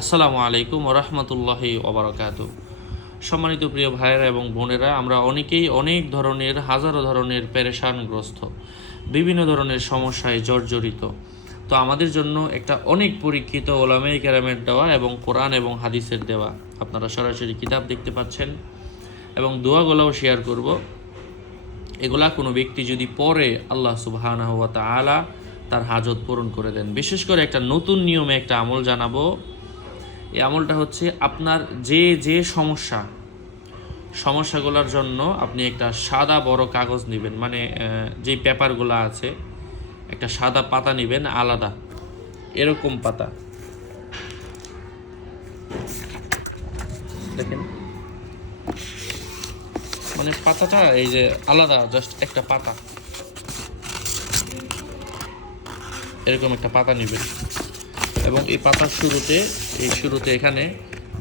আসসালামু আলাইকুম রহমতুল্লাহি ওবরাকাত সম্মানিত প্রিয় ভাইয়েরা এবং বোনেরা, আমরা অনেকেই অনেক ধরনের, হাজারো ধরনের পেরেশানগ্রস্ত, বিভিন্ন ধরনের সমস্যায় জর্জরিত। তো আমাদের জন্য একটা অনেক পরীক্ষিত ওলামাই কেরামের দেওয়া এবং কোরআন এবং হাদিসের দেওয়া। আপনারা সরাসরি কিতাব দেখতে পাচ্ছেন এবং দোয়াগুলোও শেয়ার করব। এগুলা কোনো ব্যক্তি যদি পরে আল্লাহ সুবহানাহু ওয়া তাআলা তার হাজত পূরণ করে দেন। বিশেষ করে একটা নতুন নিয়মে একটা আমল জানাব। এই আমলটা হচ্ছে আপনার যে যে সমস্যা, সমস্যাগুলোর জন্য আপনি একটা সাদা বড় কাগজ নেবেন মানে যেই পেপারগুলো আছে, একটা সাদা পাতা নেবেন, আলাদা, এরকম পাতা। দেখেন। মানে পাতাটা এই যে আলাদা জাস্ট একটা পাতা। এরকম একটা পাতা নেবেন। এবং এই পাতার শুরুতে, এই শুরুতে এখানে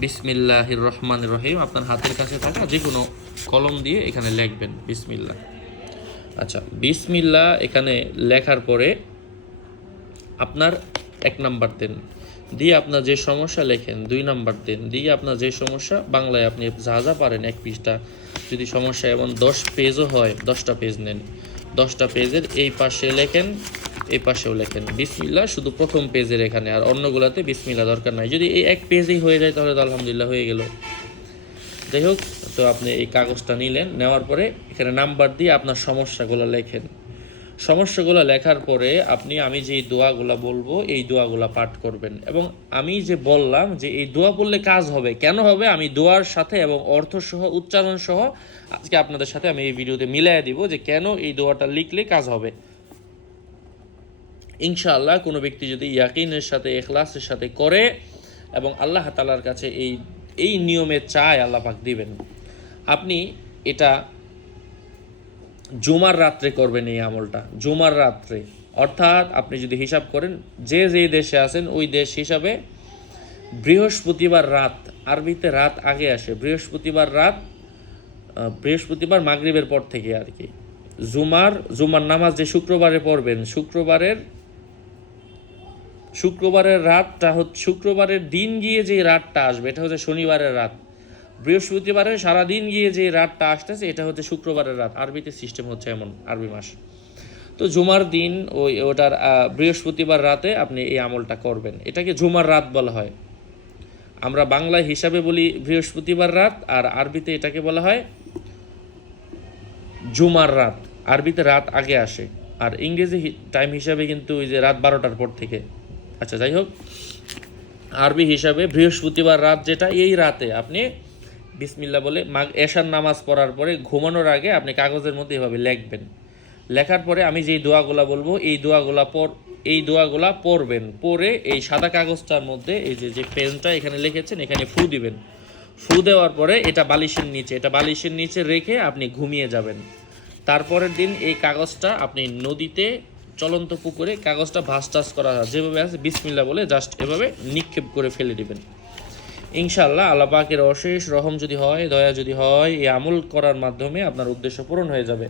বিসমিল্লাহির রহমান রহিম আপনার হাতের কাছে থাকা যে কোনো কলম দিয়ে এখানে লিখবেন বিসমিল্লা আচ্ছা বিসমিল্লা এখানে লেখার পরে আপনার এক নাম্বার দেন। দিয়ে আপনার যে সমস্যা লেখেন, দুই নাম্বার দেন। দিয়ে আপনার যে সমস্যা, বাংলায় আপনি যা যা পারেন, এক পৃষ্ঠা। যদি সমস্যা এমন দশ পেজও হয়, দশটা পেজ নেন। দশটা পেজের এই পাশে লেখেন এই পাশেও লেখেন বিসমিল্লা শুধু প্রথম পেজের এখানে, আর অন্যগুলাতে বিসমিল্লা দরকার নাই। যদি এই এক পেজেই হয়ে যায়, তাহলে তো আলহামদুলিল্লাহ হয়ে গেল। যাই হোক, তো আপনি এই কাগজটা নিলেন, নেওয়ার পরে এখানে নাম্বার দিয়ে আপনার সমস্যাগুলো লেখেন। সমস্যাগুলো লেখার পরে আপনি, আমি যেই দোয়াগুলা বলব, এই দোয়াগুলা পাঠ করবেন। এবং আমি যে বললাম যে এই দোয়া বললে কাজ হবে, কেন হবে? আমি দোয়ার সাথে এবং অর্থ সহ উচ্চারণ সহ আজকে আপনাদের সাথে আমি এই ভিডিওতে মিলাই দিব যে কেন এই দোয়াটা লিখলে কাজ হবে। ইনশাআল্লাহ কোনো ব্যক্তি যদি ইয়াকিনের সাথে এখলাসের সাথে করে এবং আল্লাহ তালার কাছে এই এই নিয়মে চায়, আল্লাহ পাক দিবেন। আপনি এটা জুমার রাত্রে করবেন এই আমলটা, জুমার রাত্রে। অর্থাৎ আপনি যদি হিসাব করেন, যে যেই দেশে আছেন, ওই দেশ হিসাবে বৃহস্পতিবার রাত, আরবিতে রাত আগে আসে, বৃহস্পতিবার রাত বৃহস্পতিবার মাগরিবের পর থেকে আর কি। জুমার জুমার নামাজ যে শুক্রবারে পড়বেন, শুক্রবারের শুক্রবারের রাতটা হচ্ছে শুক্রবারের দিন গিয়ে যে রাতটা আসবে, এটা হচ্ছে শনিবারের রাত। বৃহস্পতিবারে সারাদিন গিয়ে যে রাতটা আসতেছে, এটা হচ্ছে শুক্রবারের রাত। আরবিতে সিস্টেম হচ্ছে এমন, আরবি মাস। তো জুমার দিন ওই, ওটার বৃহস্পতিবার রাতে আপনি এই আমলটা করবেন। এটাকে জুমার রাত বলা হয়। আমরা বাংলায় হিসাবে বলি বৃহস্পতিবার রাত, আর আরবিতে এটাকে বলা হয় জুমার রাত। আরবিতে রাত আগে আসে। আর ইংরেজি টাইম হিসাবে কিন্তু ওই যে রাত বারোটার পর থেকে। আচ্ছা যাই হোক। আরবি হিসাবে বৃহস্পতিবার রাত যেটা, এই রাতে আপনি বিসমিল্লা বলে মাগ, এশার নামাজ পড়ার পরে ঘুমানোর আগে আপনি কাগজের মধ্যে এভাবে লিখবেন। লেখার পরে আমি যেই দোয়াগুলা বলব, এই দোয়াগুলা পর এই দোয়াগুলা পড়বেন। পরে এই সাদা কাগজটার মধ্যে এই যে যে পেনটা এখানে লিখেছেন, এখানে ফু দিবেন। ফু দেওয়ার পরে এটা বালিশের নিচে, এটা বালিশের নিচে রেখে আপনি ঘুমিয়ে যাবেন। তারপরের দিন এই কাগজটা আপনি নদীতে চলন্ত পুকুরে কাগজটা ভাস টাস করা যেভাবে আছে বিসমিল্লা বলে জাস্ট এভাবে নিক্ষেপ করে ফেলে দিবেন। ইনশাল্লাহ আল্লাহ পাকের অশেষ রহম যদি হয়, দয়া যদি হয়, এই আমল করার মাধ্যমে আপনার উদ্দেশ্য পূরণ হয়ে যাবে।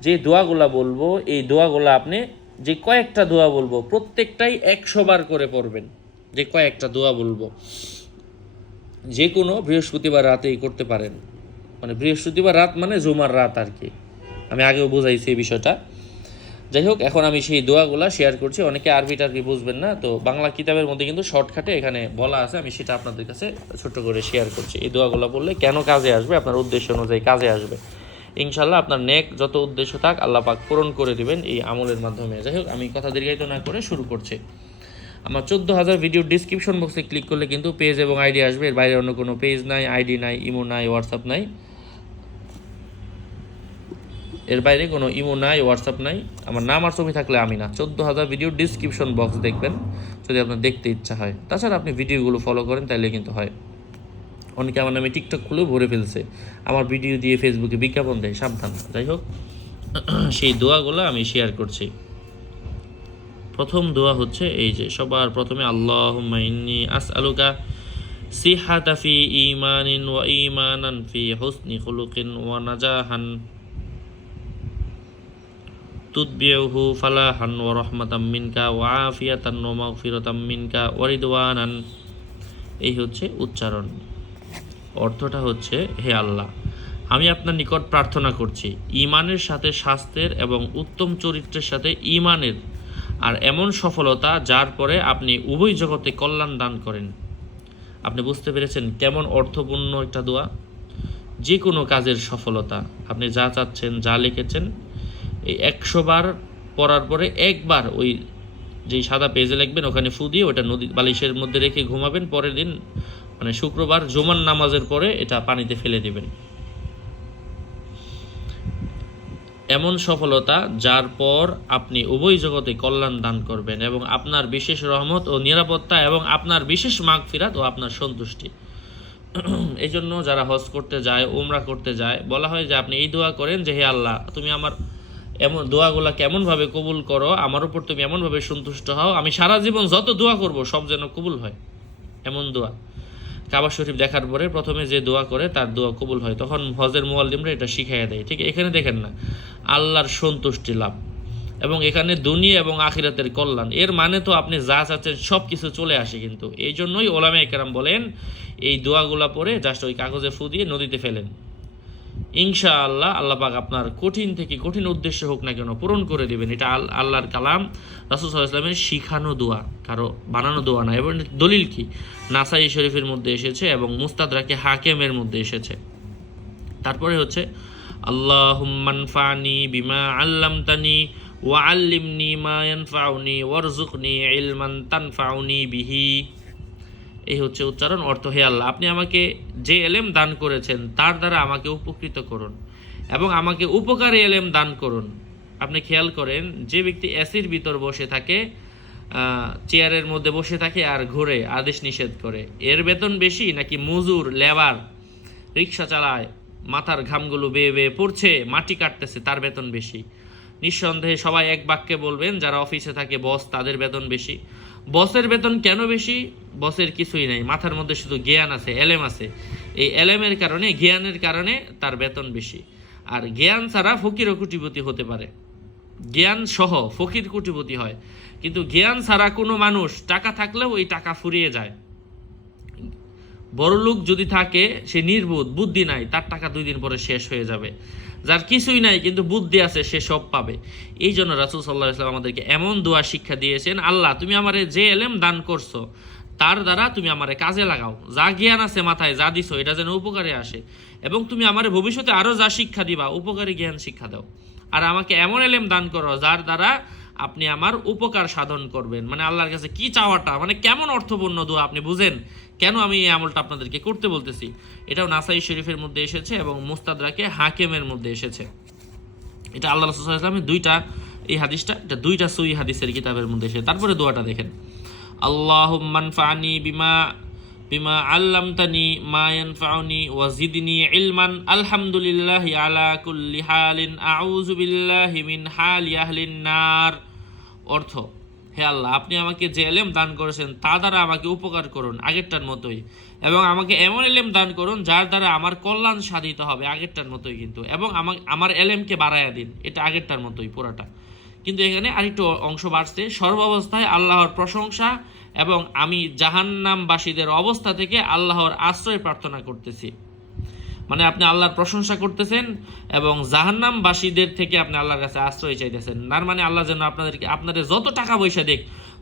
যে দোয়াগুলা বলব, এই দোয়াগুলা আপনি যে কয়েকটা দোয়া বলব, প্রত্যেকটাই একশো বার করে পড়বেন। যে কয়েকটা দোয়া বলব। যে কোনো বৃহস্পতিবার রাতেই করতে পারেন। মানে বৃহস্পতিবার রাত মানে জুমার রাত আর কি। আমি আগেও বোঝাইছি এই বিষয়টা। যাই হোক, এখন আমি সেই দোয়াগুলা শেয়ার করছি। অনেকে আরবি টারবি বুঝবেন না। তো বাংলা কিতাবের মধ্যে কিন্তু শর্টকাটে এখানে বলা আছে। আমি সেটা আপনাদের কাছে ছোট্ট করে শেয়ার করছি। এই দোয়াগুলো বললে কেন কাজে আসবে? আপনার উদ্দেশ্য অনুযায়ী কাজে আসবে। ইনশাল্লাহ আপনার নেক যত উদ্দেশ্য থাক, আল্লাহ পাক পূরণ করে দিবেন এই আমলের মাধ্যমে। যাই হোক, আমি কথা দীর্ঘায়িত না করে শুরু করছি। আমার চোদ্দ হাজার ভিডিও ডিসক্রিপশন বক্সে ক্লিক করলে কিন্তু পেজ এবং আইডি আসবে। এর বাইরে অন্য কোনো পেজ নাই আইডি নাই ইমো নাই হোয়াটসঅ্যাপ নাই। এর বাইরে কোনো ইমো নাই হোয়াটসঅ্যাপ নাই। আমার নাম আর ছবি থাকলে আমি না। চোদ্দ হাজার ভিডিও ডিসক্রিপশন বক্স দেখবেন, যদি আপনার দেখতে ইচ্ছা হয়। তাছাড়া আপনি ভিডিওগুলো ফলো করেন, তাইলে কিন্তু হয়। অনেকে আমার নামে টিকটক খুলেও ভরে ফেলছে। আমার ভিডিও দিয়ে ফেসবুকে বিজ্ঞাপন দেয়, সাবধান। যাই হোক, সেই দোয়াগুলো আমি শেয়ার করছি। প্রথম দোয়া হচ্ছে এই যে, সবার প্রথমে আল্লাহ ইন্নি আস আলুকা সিহাতা ফি ইমানিন ওয়া ইমানান ফি হুসনি খুলুকিন ওয়া নাজাহান। তুতবিউহু ফালাহান ওয়া রাহমাতাম মিনকা ওয়া আফিয়াতান ওয়া মাগফিরাতাম মিনকা ওয়া রিদওয়ানান। এই হচ্ছে উচ্চারণ। অর্থটা হচ্ছে, হে আল্লাহ, আমি আপনার নিকট প্রার্থনা করছি ইমানের সাথে স্বাস্থ্যের এবং উত্তম চরিত্রের সাথে ইমানের আর এমন সফলতা যার পরে আপনি উভয় জগতে কল্যাণ দান করেন। আপনি বুঝতে পেরেছেন কেমন অর্থপূর্ণ একটা দোয়া? যে কোনো কাজের সফলতা। আপনি যা চাচ্ছেন, যা লিখেছেন এই একশো বার পড়ার পরে একবার ওই যেই সাদা পেজে লিখবেন, ওখানে ফু দিয়ে ওটা নদী বালিশের মধ্যে রেখে ঘুমাবেন। পরের দিন মানে শুক্রবার জোমান নামাজের পরে এটা পানিতে ফেলে দেবেন। এমন সফলতা যার পর আপনি উভয় জগতে কল্যাণ দান করবেন এবং আপনার বিশেষ রহমত ও নিরাপত্তা এবং আপনার বিশেষ মাগ ফিরাত ও আপনার সন্তুষ্টি। এই জন্য যারা হজ করতে যায়, উমরা করতে যায়, বলা হয় যে আপনি এই দোয়া করেন যে, হে আল্লাহ, তুমি আমার এমন দোয়াগুলা কেমনভাবে কবুল করো, আমার উপর তুমি এমনভাবে সন্তুষ্ট হও, আমি সারা জীবন যত দোয়া করব, সব যেন কবুল হয়। এমন দোয়া। কাবা শরীফ দেখার পরে প্রথমে যে দোয়া করে, তার দোয়া কবুল হয়। তখন হজের মোয়াল্লিমরা এটা শিখাইয়া দেয়। ঠিক এখানে দেখেন না, আল্লাহর সন্তুষ্টি লাভ। এবং এখানে দুনিয়া এবং আখিরাতের কল্যাণ। এর মানে তো আপনি যা চাচ্ছেন সব কিছু চলে আসে কিন্তু। এই জন্যই ওলামে একরাম বলেন, এই দোয়াগুলা পরে জাস্ট ওই কাগজে ফু দিয়ে নদীতে ফেলেন। ইনশা আল্লাহ আল্লাহ পাক আপনার কঠিন থেকে কঠিন উদ্দেশ্য হোক না কেন পূরণ করে দেবেন। এটা আল- আল্লাহর কালাম, রাসুল ইসলামের শিখানো দোয়া, কারও বানানো দোয়া না। এবং দলিল কি? নাসাই শরীফের মধ্যে এসেছে এবং মুস্তাদরাকে হাকেমের মধ্যে এসেছে। তারপরে হচ্ছে আল্লাহুম্মানফানি বিমা আল্লামতানি ওয়া আল্লিমনি মা ইয়ানফাউনি ওয়ারজুকনি ইলমান তানফাউনি বিহি। এই হচ্ছে উচ্চারণ, অর্থ হে আল্লাহ। আপনি আমাকে যে এলেম দান করেছেন, তার দ্বারা আমাকে উপকৃত করুন এবং আমাকে উপকারী এলেম দান করুন। আপনি খেয়াল করেন, যে ব্যক্তি অ্যাসির ভিতর বসে থাকে চেয়ারের মধ্যে বসে থাকে আর ঘুরে আদেশ নিষেধ করে, এর বেতন বেশি নাকি মজুর, লেবার, রিক্সা চালায়, মাথার ঘামগুলো বেয়ে বেয়ে পড়ছে, মাটি কাটতেছে, তার বেতন বেশি। নিঃসন্দেহে সবাই এক বাক্যে বলবেন, যারা অফিসে থাকে, বস, তাদের বেতন বেশি। বসের বেতন কেন বেশি? বসের কিছুই নাই। মাথার মধ্যে শুধু জ্ঞান আছে, এলেম আছে। এই এলেমের কারণে, জ্ঞানের কারণে তার বেতন বেশি। আর জ্ঞান ছাড়া ফকিরও কুটিপতি হতে পারে। জ্ঞান সহ ফকির কুটিপতি হয়। কিন্তু জ্ঞান ছাড়া কোনো মানুষ টাকা থাকলেও ওই টাকা ফুরিয়ে যায়। বড়লোক যদি থাকে, সে নির্বোধ, বুদ্ধি নাই, তার টাকা দুই দিন পরে শেষ হয়ে যাবে। যার কিছুই নাই, কিন্তু বুদ্ধি আছে, সে সব পাবে। এই জন্য রাসুল সাল্লাহ ইসলাম আমাদেরকে এমন দোয়া শিক্ষা দিয়েছেন, আল্লাহ, তুমি আমারে যে এলেম দান করছ, তার দ্বারা তুমি আমারে কাজে লাগাও। যা জ্ঞান আছে মাথায়, যা দিছো, এটা যেন উপকারে আসে। এবং তুমি আমার ভবিষ্যতে আরও যা শিক্ষা দিবা, উপকারী জ্ঞান শিক্ষা দাও। আর আমাকে এমন এলেম দান করো, যার দ্বারা আপনি আমার উপকার সাধন করবেন। মানে আল্লাহর কাছে কি চাওয়াটা? মানে কেমন অর্থপূর্ণ দোয়া আপনি বুঝেন? কেন আমি এই আমলটা আপনাদেরকে করতে বলতেছি? এটাও নাসাই শরীফের মধ্যে এসেছে এবং মুস্তাদরাকে হাকেমের মধ্যে এসেছে। এটা আল্লাহ রসুল ইসলামের দুইটা এই হাদিসটা, এটা দুইটা সই হাদিসের কিতাবের মধ্যে এসে তারপরে দোয়াটা দেখেন। আল্লাহ মানফানি বিমা বিমা আল্লামতানি, মা ইয়ানফাউনি ওয়া জিদনি ইলমান। আলহামদুলিল্লাহ আলা কুল্লি হালিন, আউযু বিল্লাহি মিন হালি নার। অর্থ, হে আল্লাহ, আপনি আমাকে যে এলেম দান করেছেন তা দ্বারা আমাকে উপকার করুন আগেরটার মতোই। এবং আমাকে এমন এলেম দান করুন যার দ্বারা আমার কল্যাণ সাধিত হবে আগেরটার মতোই কিন্তু, এবং আমার আমার এলেমকে বাড়াইয়া দিন। এটা আগেরটার মতোই পুরাটা। কিন্তু এখানে আরেকটু অংশ বাড়ছে, সর্বাবস্থায় আল্লাহর প্রশংসা এবং আমি জাহান্নামবাসীদের অবস্থা থেকে আল্লাহর আশ্রয় প্রার্থনা করতেছি। মানে আপনি আল্লাহর প্রশংসা করতেছেন এবং জাহান্নামবাসীদের থেকে আপনি আল্লাহর কাছে আশ্রয় চাইতেছেন। তার মানে আল্লাহ যেন আপনাদেরকে আপনাদের যত টাকা পয়সা দেখ,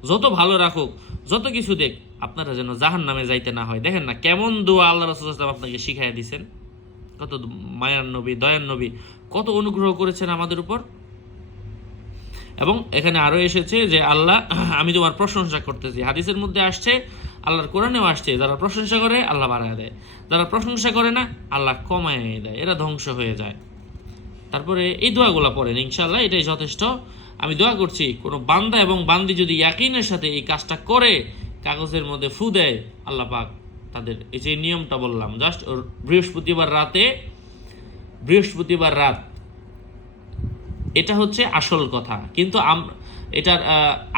যত ভালো রাখুক, যত কিছু দেখ, আপনারা যেন জাহান্নামে যাইতে না হয়। দেখেন না, কেমন দোয়া আল্লাহ রসুল আপনাকে শিখাই দিছেন। কত মায়ার নবী, দয়ার নবী, কত অনুগ্রহ করেছেন আমাদের উপর। এবং এখানে আরও এসেছে যে আল্লাহ, আমি তোমার প্রশংসা করতেছি। হাদিসের মধ্যে আসছে আল্লাহর কোরআনেও আসছে, যারা প্রশংসা করে, আল্লাহ বাড়ায় দেয়। যারা প্রশংসা করে না, আল্লাহ কমায় দেয়, এরা ধ্বংস হয়ে যায়। তারপরে এই দোয়াগুলো পড়েন ইনশাল্লাহ এটাই যথেষ্ট। আমি দোয়া করছি, কোনো বান্দা এবং বান্দি যদি ইয়াকিনের সাথে এই কাজটা করে, কাগজের মধ্যে ফু দেয়, আল্লাহ পাক তাদের, এই যে নিয়মটা বললাম জাস্ট ওর বৃহস্পতিবার রাতে, বৃহস্পতিবার রাত, এটা হচ্ছে আসল কথা। কিন্তু এটার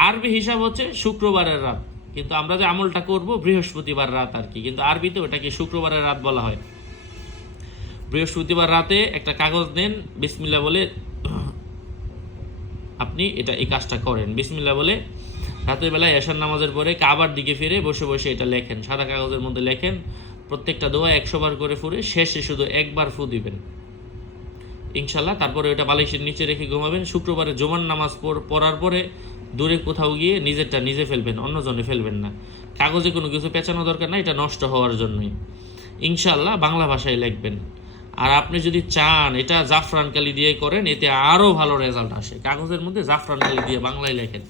আরবি হিসাব হচ্ছে শুক্রবারের রাত। কিন্তু আমরা যে আমলটা করব বৃহস্পতিবার রাত আর কি, কিন্তু আরবিতে ওটাকে শুক্রবারের রাত বলা হয় বৃহস্পতিবার রাতে একটা কাগজ নেন বিসমিল্লা বলে, আপনি এটা এই কাজটা করেন। বিসমিল্লা বলে, রাতের বেলায় এশার নামাজের পরে কাবার দিকে ফিরে বসে বসে এটা লেখেন। সাদা কাগজের মধ্যে লেখেন, প্রত্যেকটা দোয়া একশো বার করে ফুরে শেষে শুধু একবার ফু দিবেন। ইনশাল্লাহ তারপরে ওটা বালিশের নিচে রেখে ঘুমাবেন। শুক্রবারে জোমান নামাজ পড়- পড়ার পরে দূরে কোথাও গিয়ে নিজেরটা নিজে ফেলবেন, অন্যজনে ফেলবেন না। কাগজে কোনো কিছু পেঁচানো দরকার না এটা নষ্ট হওয়ার জন্যই। ইনশাল্লাহ বাংলা ভাষায় লিখবেন। আর আপনি যদি চান, এটা জাফরান কালি দিয়ে করেন, এতে আরও ভালো রেজাল্ট আসে। কাগজের মধ্যে জাফরান কালি দিয়ে বাংলায় লেখেন।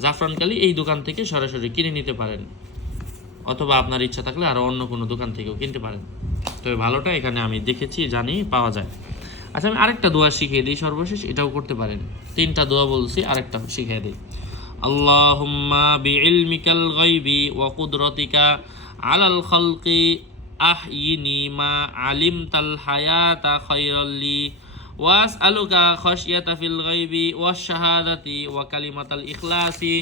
জাফরান কালি এই দোকান থেকে সরাসরি কিনে নিতে পারেন। অথবা আপনার ইচ্ছা থাকলে আরও অন্য কোনো দোকান থেকেও কিনতে পারেন। তবে ভালোটা এখানে আমি দেখেছি, জানি, পাওয়া যায়। আচ্ছা আমি আরেকটা দোয়া শিখিয়ে দিই সর্বশেষ, এটাও করতে পারেন। তিনটা দোয়া বলছি, আরেকটা শিখিয়ে দিই। আল্লাহুম্মা বিইলমিকাল গায়বি ওয়া কুদরতিকা আলাল খালকি আহইনি মা আলিমতাল হায়াতা খায়রাল্লি গায়বি ওয়াশ শাহাদাতি ওয়া কালিমাতাল ইখলাসি।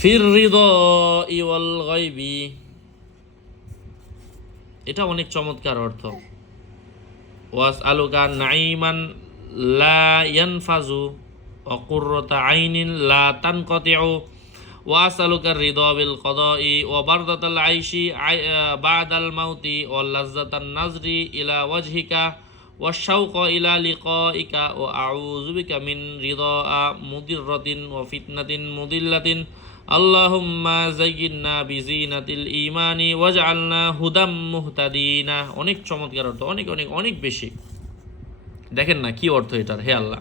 ফির রিদাই ওয়াল গায়বি। এটা অনেক চমৎকার অর্থ ওয়াস আলুকা নাইমান লা ইয়ানফাজু অকুরতা আইনিন লা তানকতিউ ওয়াস আলুকা রিদা বিল কদাই ওয়া বারদাতাল আইশি আই- আহ, বাদাল মাউতি ওয়া লাজ্জাতান নাজরি ইলা ওয়াজহিকা والشوق إلى لقائك وأعوذ بك من رضاء مضرة وفتنة مضلة আল্লাহুম্মা জাইগিন্না বিজিনাতিল ইমানি ওয়াজ আল্লাহ হুদাম মুহতাদিনা। অনেক চমৎকার অর্থ, অনেক অনেক অনেক বেশি। দেখেন না কি অর্থ এটার, হে আল্লাহ।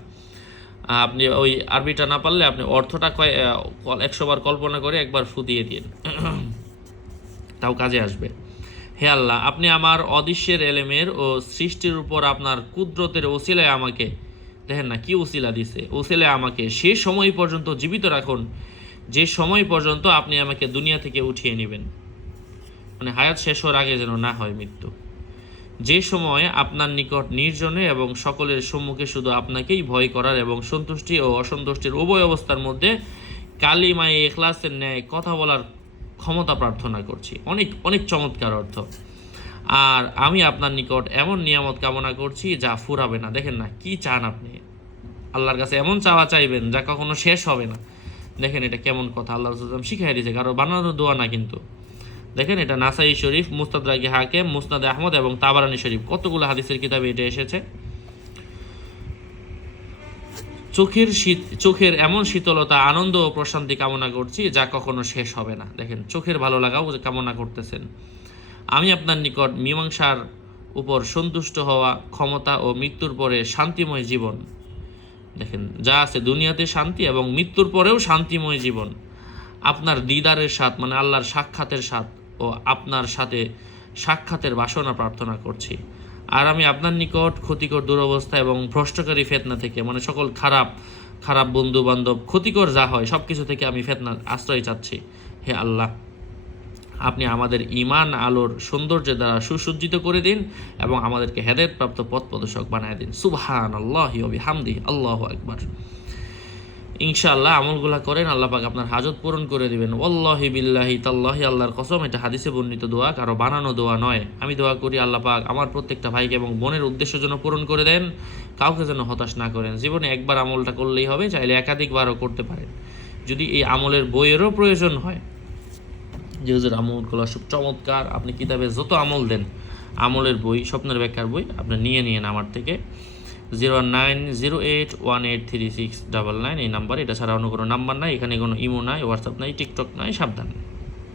আপনি ওই আরবিটা না পারলে আপনি অর্থটা কয় একশোবার কল্পনা করে একবার ফুদিয়ে দিন। তাও কাজে আসবে। হে আল্লাহ, আপনি আমার অদৃশ্যের এলেমের ও সৃষ্টির উপর আপনার কুদরতের ওসিলায় আমাকে, দেখেন না কি ওসিলা দিছে, ওসিলায় আমাকে সে সময় পর্যন্ত জীবিত রাখুন। যে সময় পর্যন্ত আপনি আমাকে দুনিয়া থেকে উঠিয়ে নেবেন। মানে হায়াত শেষ হওয়ার আগে যেন না হয় মৃত্যু। যে সময় আপনার নিকট নির্জনে এবং সকলের সম্মুখে শুধু আপনাকেই ভয় করার এবং সন্তুষ্টি ও অসন্তুষ্টির উভয় অবস্থার মধ্যে কালিমায়ে এখলাসের ন্যায় কথা বলার ক্ষমতা প্রার্থনা করছি। অনেক অনেক চমৎকার অর্থ। আর আমি আপনার নিকট এমন নিয়ামত কামনা করছি যা ফুরাবে না। দেখেন না, কি চান আপনি? আল্লাহর কাছে এমন চাওয়া চাইবেন যা কখনো শেষ হবে না। দেখেন এটা কেমন কথা, আল্লাহ রসুলাম শিখাই দিয়েছে, কারও বানানো দোয়া না কিন্তু। দেখেন এটা নাসাই শরীফ মুস্তাদাকি হাকিম মুসনাদ আহমদ এবং তাবারানি শরীফ, কতগুলো হাদিসের কিতাবে এটা এসেছে? চোখের শীত, চোখের এমন শীতলতা, আনন্দ ও প্রশান্তি কামনা করছি যা কখনো শেষ হবে না। দেখেন, চোখের ভালো লাগাও কামনা করতেছেন। আমি আপনার নিকট মীমাংসার উপর সন্তুষ্ট হওয়া ক্ষমতা ও মৃত্যুর পরে শান্তিময় জীবন দেখেন, যা আছে দুনিয়াতে শান্তি এবং মৃত্যুর পরেও শান্তিময় জীবন। আপনার দিদারের স্বাদ মানে আল্লাহর সাক্ষাতের স্বাদ ও আপনার সাথে সাক্ষাতের বাসনা প্রার্থনা করছি। আর আমি আপনার নিকট ক্ষতিকর দুরবস্থা এবং ভ্রষ্টকারী ফেতনা থেকে মানে সকল খারাপ খারাপ বন্ধু বান্ধব ক্ষতিকর যা হয় সব কিছু থেকে আমি ফেতনার আশ্রয় চাচ্ছি। হে আল্লাহ। আপনি আমাদের ইমান আলোর সৌন্দর্য দ্বারা সুসজ্জিত করে দিন এবং আমাদেরকে হেদায়ত প্রাপ্ত পথ প্রদর্শক বানায় দিন। সুবহান আল্লাহ হামদি আল্লাহ একবার ইনশাআল্লাহ আমলগুলা করেন, আল্লাহ পাক আপনার হাজত পূরণ করে দিবেন। ওয়াল্লাহি বিল্লাহি, তাল্লাহি আল্লাহর কসম, এটা হাদিসে বর্ণিত দোয়া, কারও বানানো দোয়া নয়। আমি দোয়া করি আল্লাহ পাক আমার প্রত্যেকটা ভাইকে এবং বোনের উদ্দেশ্য যেন পূরণ করে দেন, কাউকে যেন হতাশ না করেন। জীবনে একবার আমলটা করলেই হবে, চাইলে একাধিকবারও করতে পারেন। যদি এই আমলের বইয়েরও প্রয়োজন হয় যে হুজুর আমলগুলো সব চমৎকার। আপনি কিতাবে যত আমল দেন, আমলের বই, স্বপ্নের ব্যাখ্যার বই, আপনি নিয়ে নিয়েন আমার থেকে। Zero nine zero eight one eight three six double nine, এই নাম্বার। এটা ছাড়া অন্য কোনো নাম্বার নাই, এখানে কোনো ইমো নাই, হোয়াটসঅ্যাপ নাই, টিকটক নাই, সাবধান।